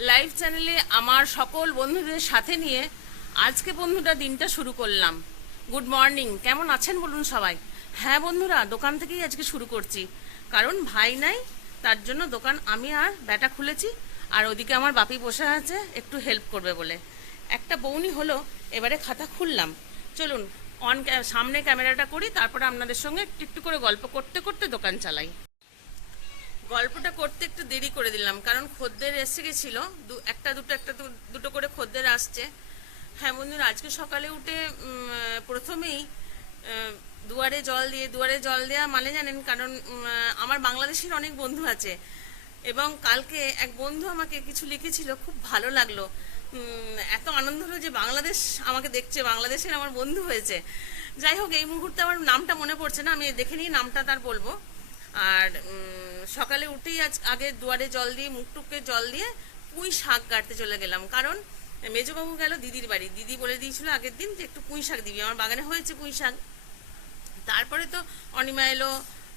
Live চ্যানেলে আমার সকল বন্ধুদের সাথে নিয়ে আজকে বন্ধুরা দিনটা শুরু করলাম। গুড মর্নিং, কেমন আছেন বলুন সবাই। হ্যাঁ বন্ধুরা, দোকান থেকেই আজকে শুরু করছি, কারণ ভাই নাই, তার জন্য দোকান আমি আর ব্যাটা খুলেছি। আর ওদিকে আমার বাপি বসে আছে একটু হেল্প করবে বলে। একটা বউনি হলো, এবারে খাতা খুললাম। চলুন সামনে ক্যামেরাটা করি, তারপরে আপনাদের সঙ্গে একটু একটু করে গল্প করতে করতে দোকান চালাই। গল্পটা করতে একটু দেরি করে দিলাম, কারণ খদ্দের এসে গেছিলো, দুটো করে খদ্দের আসছে। হ্যাঁ বন্ধুরা, আজকে সকালে উঠে প্রথমেই দুয়ারে জল দেওয়া মানে জানেন, কারণ আমার বাংলাদেশের অনেক বন্ধু আছে, এবং কালকে এক বন্ধু আমাকে কিছু লিখেছিল, খুব ভালো লাগলো। এত আনন্দ হলো যে বাংলাদেশ আমাকে দেখছে, বাংলাদেশের আমার বন্ধু হয়েছে। যাই হোক, এই মুহূর্তে আমার নামটা মনে পড়ছে না, আমি দেখে নিই নামটা তার বলবো। আর সকালে উঠেই আগে দুয়ারে জল দিয়ে, মুখটুকে জল দিয়ে পুঁই শাক কাটতে চলে গেলাম, কারণ মেজবাবু গেল দিদির বাড়ি। দিদি বলে দিয়েছিল আগের দিন যে একটু পুঁই শাক দিবি, আমার বাগানে হয়েছে পুঁই শাক। তারপরে তো অনিমা এলো,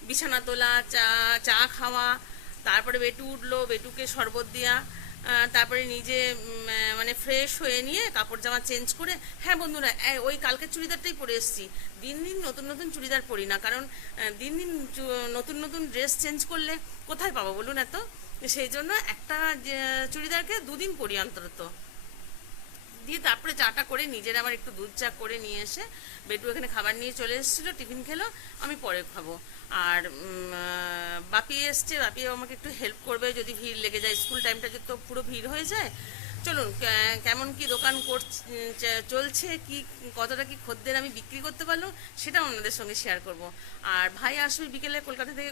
বিছানা তোলা, চা চা খাওয়া, তারপরে বেটু উঠলো, বেটুকে শরবত দেওয়া, তারপরে নিজে মানে ফ্রেশ হয়ে নিয়ে কাপড় জামা চেঞ্জ করে। হ্যাঁ বন্ধুরা, ওই কালকের চুড়িদারটাই পরে এসেছি। দিন দিন নতুন নতুন চুড়িদার পরি না, কারণ দিন দিন নতুন নতুন ড্রেস চেঞ্জ করলে কোথায় পাবো বলুন এত। সেই জন্য একটা চুড়িদারকে দুদিন পরি অন্তত। দিয়ে তারপরে চাটা করে নিজের আবার একটু দুধ চা করে নিয়ে এসে বেটু এখানে খাবার নিয়ে চলে এসেছিলো, টিফিন খেলো, আমি পরে খাবো। আর বাপি এসছে, বাপি আমাকে একটু হেল্প করবে যদি ভিড় লেগে যায়, স্কুল টাইমটা তো পুরো ভিড় হয়ে যায়। চলুন কেমন কি দোকান চলছে, কি কতটা কি খদ্দের আমি বিক্রি করতে পারলো সেটাও আপনাদের সঙ্গে শেয়ার করব। আর ভাই আসবে বিকেলে,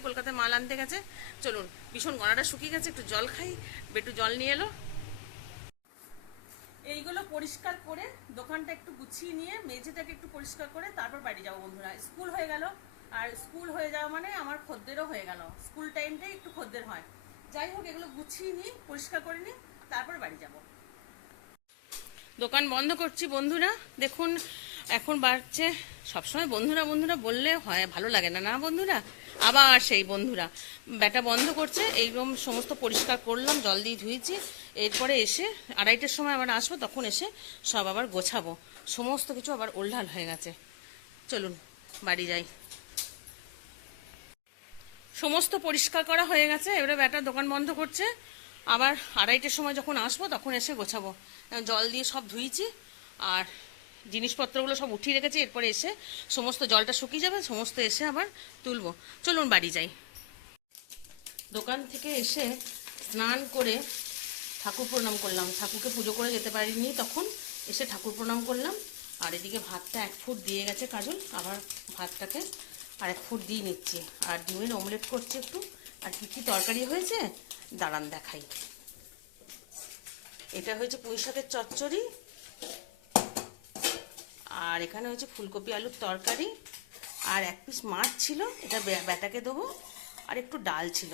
কলকাতায় মাল আনতে গেছে। চলুন, ভীষণ গলাটা শুকিয়ে গেছে, একটু জল খাই। বেটু জল নিয়ে এলো। এইগুলো পরিষ্কার করে দোকানটা একটু গুছিয়ে নিয়ে মেঝেটাকে একটু পরিষ্কার করে তারপর বাড়ি যাবো বন্ধুরা। স্কুল হয়ে গেল, আর স্কুল হয়ে যাওয়া মানে আমার খদ্দেরও হয়ে গেল, স্কুল টাইমটাই একটু খদ্দের হয়। যাই হোক, এগুলো গুছিয়ে নিই, পরিষ্কার করে নিই, তারপর বাড়ি যাব। দোকান বন্ধ করছি বন্ধুরা। দেখুন এখন বাড়ছে, সবসময় বন্ধুরা বন্ধুরা বললে হয়, ভালো লাগে না না বন্ধুরা। আবার সেই বন্ধুরা, ব্যাটা বন্ধ করছে। এইরকম সমস্ত পরিষ্কার করলাম, জল দিয়ে ধুয়েছি। এরপরে এসে 2:30টার সময় আবার আসবো, তখন এসে সব আবার গোছাবো। সমস্ত কিছু আবার ওলঢাল হয়ে গেছে। চলুন বাড়ি যাই। সমস্ত পরিষ্কার করা হয়ে গেছে, এবারে ব্যাটার দোকান বন্ধ করছে। আবার 2:30টার সময় যখন আসবো তখন এসে গোছাবো। জল দিয়ে সব ধুয়েছি, আর জিনিসপত্রগুলো সব উঠিয়ে রেখেছি। এরপরে এসে সমস্ত জলটা শুকিয়ে যাবে, সমস্ত এসে আবার তুলবো। চলুন বাড়ি যাই। দোকান থেকে এসে স্নান করে ঠাকুর প্রণাম করলাম। ঠাকুরকে পুজো করে যেতে পারিনি, তখন এসে ঠাকুর প্রণাম করলাম। আর এদিকে ভাতটা 1 ফুট দিয়ে গেছে কাজল, আবার ভাতটাকে আর 1 ফুট দিয়ে নিচ্ছি। আর ডিমের অমলেট করছি একটু। আর কী কী তরকারি হয়েছে দাঁড়ান দেখাই। এটা হয়েছে পুঁই শাকের চচ্চড়ি, আর এখানে হয়েছে ফুলকপি আলুর তরকারি, আর 1 পিস মাছ ছিল, এটা ব্যাটাকে দেবো, আর একটু ডাল ছিল,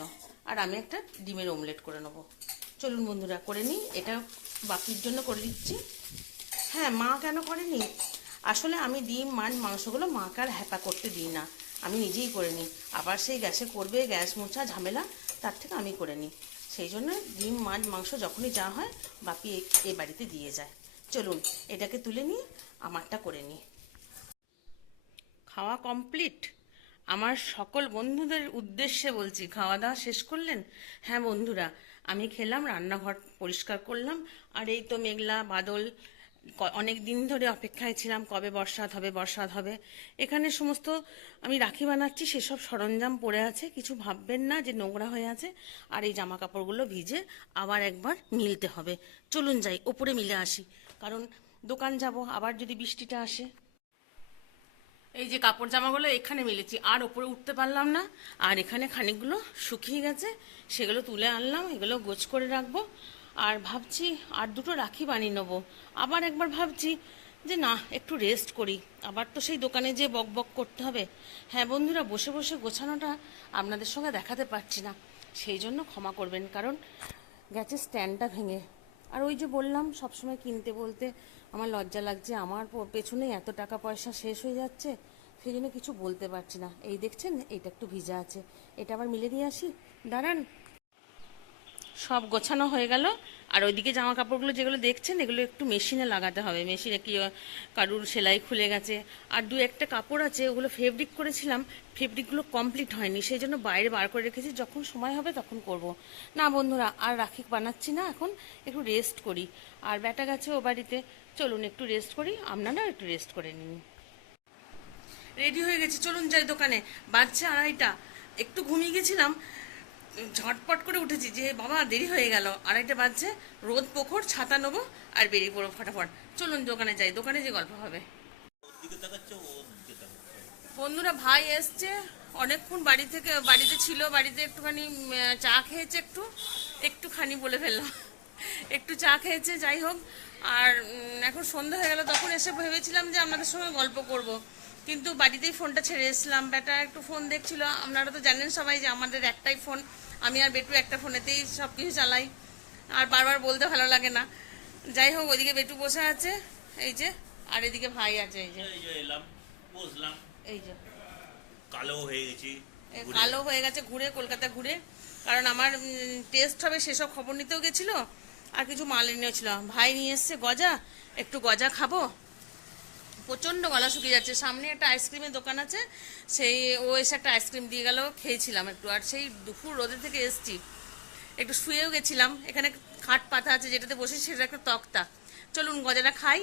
আর আমি একটা ডিমের অমলেট করে নেবো। চলুন বন্ধুরা করে নিই। এটা বাপির জন্য করে দিচ্ছি। হ্যাঁ, মা কেন করেনি, আসলে আমি ডিম মাছ মাংসগুলো মাকে আর হ্যাপা করতে দিই না, আমি নিজেই করে নিই। আবার সেই গ্যাসে করবে, গ্যাস মোছা ঝামেলা, তার থেকে আমি করে নিই। সেই জন্য ডিম মাছ মাংস যখনই যা হয় বাপি এই বাড়িতে দিয়ে যায়। চলুন এটাকে তুলে নিই, আমারটা করে নিই। খাওয়া কমপ্লিট। আমার সকল বন্ধুদের উদ্দেশ্যে বলছি, খাওয়া দাওয়া শেষ করলেন? হ্যাঁ বন্ধুরা, আমি খেলাম, রান্নাঘর পরিষ্কার করলাম। আর এই তো মেঘলা বাদল, অনেক দিন ধরে অপেক্ষায় ছিলাম কবে বর্ষাত হবে বর্ষাত হবে। এখানে সমস্ত আমি রাখি বানাচ্ছি, সেসব সরঞ্জাম পড়ে আছে, কিছু ভাববেন না যে নোংরা হয়ে আছে। আর এই জামা কাপড়গুলো ভিজে আবার একবার মিলতে হবে। চলুন যাই ওপরে মিলে আসি, কারণ দোকান যাব, আবার যদি বৃষ্টিটা আসে। এই যে কাপড় জামাগুলো এখানে মিলেছি, আর ওপরে উঠতে পারলাম না। আর এখানে খানিকগুলো শুকিয়ে গেছে, সেগুলো তুলে আনলাম, এগুলো গোছ করে রাখবো। আর ভাবছি আর দুটো রাখি বানিয়ে নেবো। আবার একবার ভাবছি যে না, একটু রেস্ট করি, আবার তো সেই দোকানে যেয়ে বক বক করতে হবে। হ্যাঁ বন্ধুরা, বসে বসে গোছানোটা আপনাদের সঙ্গে দেখাতে পারছি না, সেই জন্য ক্ষমা করবেন, কারণ গেছে স্ট্যান্ডটা ভেঙে। আর ওই যে বললাম সবসময় কিনতে বলতে আমার লজ্জা লাগছে, আমার পেছনে এত টাকা পয়সা শেষ হয়ে যাচ্ছে, সেই জন্য কিছু বলতে পারছি না। এই দেখছেন, এটা একটু ভিজা আছে, এটা আবার মিলে দিয়ে আসি, দাঁড়ান। সব গোছানো হয়ে গেল। আর ওইদিকে জামা কাপড়গুলো যেগুলো দেখছেন এগুলো একটু মেশিনে লাগাতে হবে, মেশিনে কি কারুর সেলাই খুলে গেছে। আর দু একটা কাপড় আছে ওগুলো ফেব্রিক করেছিলাম, ফেব্রিকগুলো কমপ্লিট হয়নি, সেই জন্য বাইরে বার করে রেখেছি, যখন সময় হবে তখন করব। না বন্ধুরা, আর রাখি বানাচ্ছি না, এখন একটু রেস্ট করি। আর ব্যাটা গেছে ও বাড়িতে, চলুন একটু রেস্ট করি, আপনারাও একটু রেস্ট করে নিন। রেডি হয়ে গেছি, চলুন যাই দোকানে। বাজছে 2:30, একটু ঘুমিয়ে গেছিলাম, ঝটপট করে উঠেছি যে বাবা দেরি হয়ে গেল। 2:30 বাজছে, রোদ প্রখর, ছাতা নেবো আর বেরিয়ে পড়বো ফটাফট। চলুন দোকানে যাই, দোকানে যে গল্প হবে। বন্ধুরা, ভাই এসছে অনেকক্ষণ বাড়িতে ছিল, বাড়িতে একটুখানি চা খেয়েছে, একটুখানি বলে ফেললাম, একটু চা খেয়েছে, যাই হোক। আর এখন সন্ধ্যা হয়ে গেল, তখন এসে ভেবেছিলাম যে আপনাদের সঙ্গে গল্প করব, কিন্তু বাড়িতেই ফোনটা ছেড়ে এসেছিলাম। বেটা একটু ফোন দেখছিল, আপনারা তো জানেন সবাই যে আমাদের একটাই ফোন, আমি আর বেটু একটা ফোনেতেই সব কিছু চালাই, আর বারবার বলতে ভালো লাগে না। যাই হোক, ওইদিকে বেটু বসে আছে এই যে, আর এদিকে ভাই আছে এই যে, এই যে কালো হয়ে গেছে ঘুরে, কলকাতা ঘুরে। কারণ আমার টেস্ট হবে সেসব খবর নিতেও গেছিল, আর কিছু মাল এনেছিল। ভাই নিয়ে এসছে গজা, একটু গজা খাবো, প্রচণ্ড গলা শুকিয়ে যাচ্ছে। সামনে একটা আইসক্রিমের দোকান আছে, সেই ও এসে একটা আইসক্রিম দিয়ে গেল, খেয়েছিলাম একটু। আর সেই দুপুর রোদে থেকে এসছি, একটু শুয়েও গেছিলাম। এখানে খাট পাতা আছে যেটাতে বসে, সেটা একটা তক্তা। চলুন গজাটা খাই,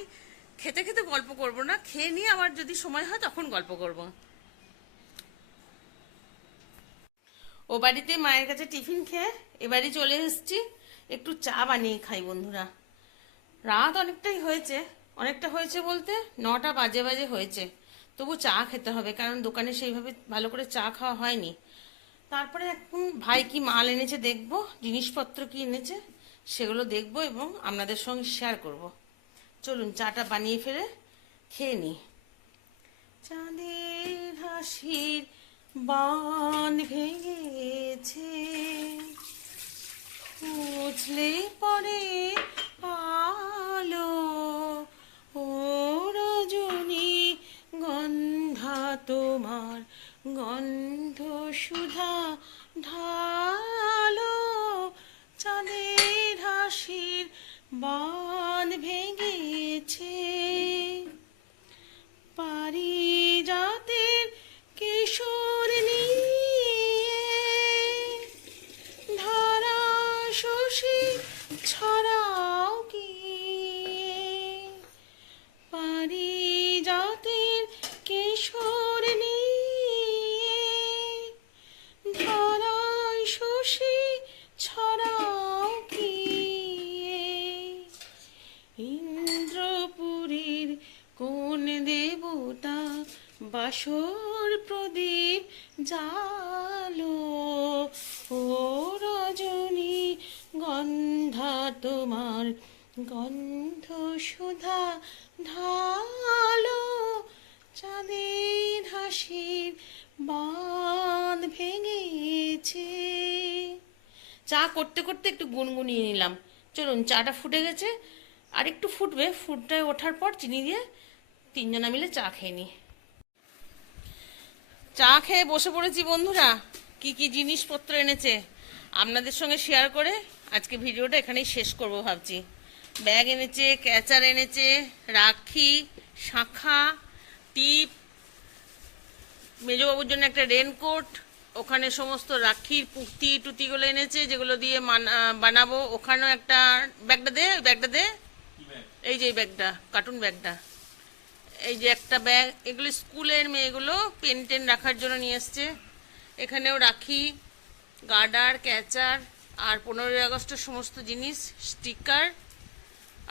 খেতে খেতে গল্প করব না, খেয়ে নিয়ে আমার যদি সময় হয় তখন গল্প করব। ও বাড়িতে মায়ের কাছে টিফিন খেয়ে এবারে চলে এসেছি, একটু চা বানিয়ে খাই বন্ধুরা। রাত অনেকটা হয়েছে বলতে 9টা বাজে হয়েছে, তবু চা খেতে হবে, কারণ দোকানে সেইভাবে ভালো করে চা খাওয়া হয়নি। তারপরে এখন ভাই কি মাল এনেছে দেখবো, জিনিসপত্র কি এনেছে সেগুলো দেখবো এবং আপনাদের সঙ্গে শেয়ার করব। চলুন চাটা বানিয়ে ফেলে খেয়ে নিই। চাঁদের হাসির বান ভেঙেছে, বুঝলে পরে আলো, ও রজনী গন্ধা তোমার, গন্ধ সুধা ঢালো, চাঁদের হাসির বান ভেঙেছে, পারিজাতের কিশোর নিয়ে, ধরা শশী ছড়াও কি, পারিজাতের কিশোর নিয়ে, ধরা শশী ছড়াও কি, ইন্দ্রপুরীর কোন দেবতা বাসর প্রদীপ জালো, ও রজনী গন্ধা তোমার, গন্ধ সুধা ঢালো, চাঁদের হাসির বাঁধ ভেঙেছে। চা করতে করতে একটু গুনগুনিয়ে নিলাম। চলুন, চাটা ফুটে গেছে, আর একটু ফুটবে, ফুটে ওঠার পর চিনি দিয়ে তিনজনা মিলে চা খেয়ে নিই। চা খেয়ে বসে পড়েছি বন্ধুরা। কি কি জিনিসপত্র এনেছে আপনাদের সঙ্গে শেয়ার করে আজকে ভিডিওটা এখানেই শেষ করব ভাবছি। ব্যাগ এনেছে, ক্যাচার এনেছে, রাখি, শাঁখা, টিপ, মেজবাবুর জন্য একটা রেনকোট, ওখানে সমস্ত রাখির পুঁতি টুতিগুলো এনেছে যেগুলো দিয়ে বানাবো। ওখানেও একটা ব্যাগটা দে, এই যে ব্যাগটা, কার্টুন ব্যাগটা, এই যে একটা ব্যাগ, এগুলো স্কুলের মেয়েগুলো পেন টেন রাখার জন্য নিয়ে এসছে। এখানেও রাখি, গার্ডার, ক্যাচার, আর 15ই আগস্টের সমস্ত জিনিস, স্টিকার,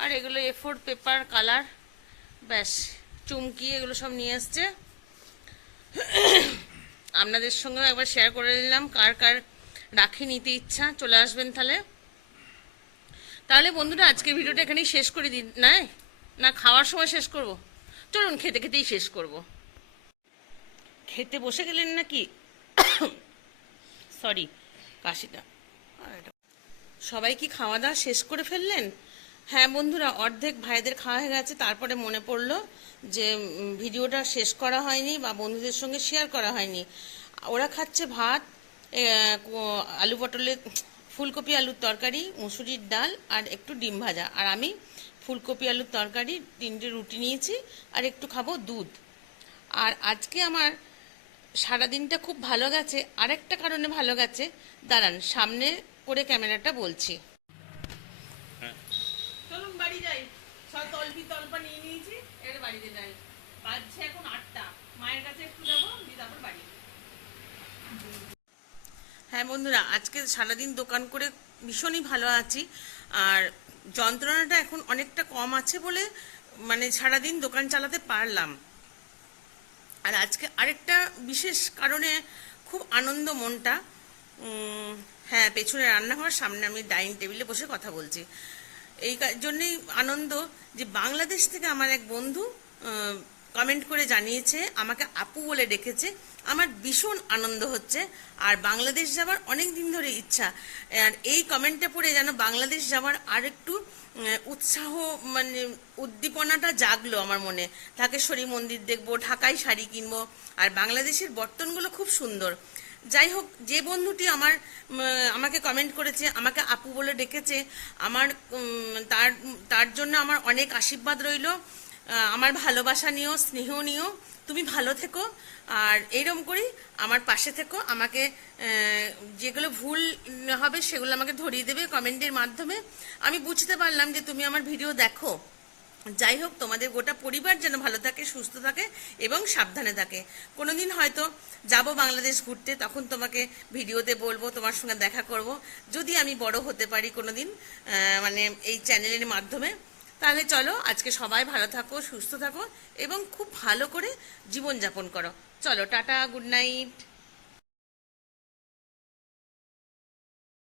আর এগুলো A4 পেপার, কালার, ব্যাস, চুমকি, এগুলো সব নিয়ে এসছে। আপনাদের সঙ্গেও একবার শেয়ার করে নিলাম, কার কার রাখি নিতে ইচ্ছা চলে আসবেন। তাহলে বন্ধুরা আজকের ভিডিওটা এখানেই শেষ করে দিন, না খাওয়ার সময় শেষ করব? চলুন খেতে খেতেই শেষ করব। খেতে বসে গেলেন নাকি? সরি, কাশিটা। সবাই কি খাওয়া দাওয়া শেষ করে ফেললেন? হ্যাঁ বন্ধুরা, অর্ধেক ভাইদের খাওয়া হয়ে গেছে। তারপরে মনে পড়লো যে ভিডিওটা শেষ করা হয়নি বা বন্ধুদের সঙ্গে শেয়ার করা হয়নি। ওরা খাচ্ছে ভাত, আলু পটলের ফুলকপি আলুর তরকারি, মুসুরির ডাল আর একটু ডিম ভাজা। আর আমি ফুলকপি আলুর তরকারি, 3টে রুটি নিয়েছি আর একটু খাবো দুধ। আর আজকে আমার সারাদিনটা খুব ভালো গেছে। আরেকটা কারণে ভালো গেছে, দাঁড়ান সামনে করে ক্যামেরাটা বলছি। চলুন বাড়ি যাই, সব তলপি তলপা নিয়ে নিয়েছি, এবার বাড়িতে যাই। বাজছে এখন 8টা, মায়ের কাছে একটু যাবো, দিয়ে তারপর বাড়ি। হ্যাঁ বন্ধুরা, আজকে সারাদিন দোকান করে ভীষণই ভালো আছি। আর যন্ত্রণাটা এখন অনেকটা কম আছে বলে মানে সারাদিন দোকান চালাতে পারলাম। আর আজকে আরেকটা বিশেষ কারণে খুব আনন্দ মনটা। হ্যাঁ, পেছনে রান্নাঘর, সামনে আমি ডাইনিং টেবিলে বসে কথা বলছি। এই জন্যেই আনন্দ যে বাংলাদেশ থেকে আমার এক বন্ধু কমেন্ট করে জানিয়েছে, আমাকে আপু বলে ডেকেছে। আমার ভীষণ আনন্দ হচ্ছে। আর বাংলাদেশ যাওয়ার অনেক দিন ধরে ইচ্ছা। আর এই কমেন্টটা পড়ে যেন বাংলাদেশ যাওয়ার আর একটু উৎসাহ, মানে উদ্দীপনাটা জাগলো আমার মনে। ঢাকেশ্বরী মন্দির দেখবো, ঢাকায় শাড়ি কিনবো। আর বাংলাদেশের বর্তনগুলো খুব সুন্দর। যাই হোক, যে বন্ধুটি আমাকে কমেন্ট করেছে, আমাকে আপু বলে ডেকেছে, আমার তার তার জন্য আমার অনেক আশীর্বাদ রইল। আমার ভালোবাসা নিও, স্নেহ নিও। তুমি ভালো থেকো আর এইরকম করি আমার পাশে থেকো। আমাকে যেগুলো ভুল হবে সেগুলো আমাকে ধরিয়ে দেবে কমেন্টের মাধ্যমে। আমি বুঝতে পারলাম যে তুমি আমার ভিডিও দেখো। যাই হোক, তোমাদের গোটা পরিবার যেন ভালো থাকে, সুস্থ থাকে এবং সাবধানে থাকে। কোনোদিন হয়তো যাব বাংলাদেশ ঘুরতে, তখন তোমাকে ভিডিওতে বলবো, তোমার সঙ্গে দেখা করব, যদি আমি বড় হতে পারি কোনোদিন, মানে এই চ্যানেলের মাধ্যমে। তাহলে চলো, আজকে সবাই ভালো থাকো, সুস্থ থাকো এবং খুব ভালো করে জীবনযাপন করো। চলো, টাটা, গুড নাইট।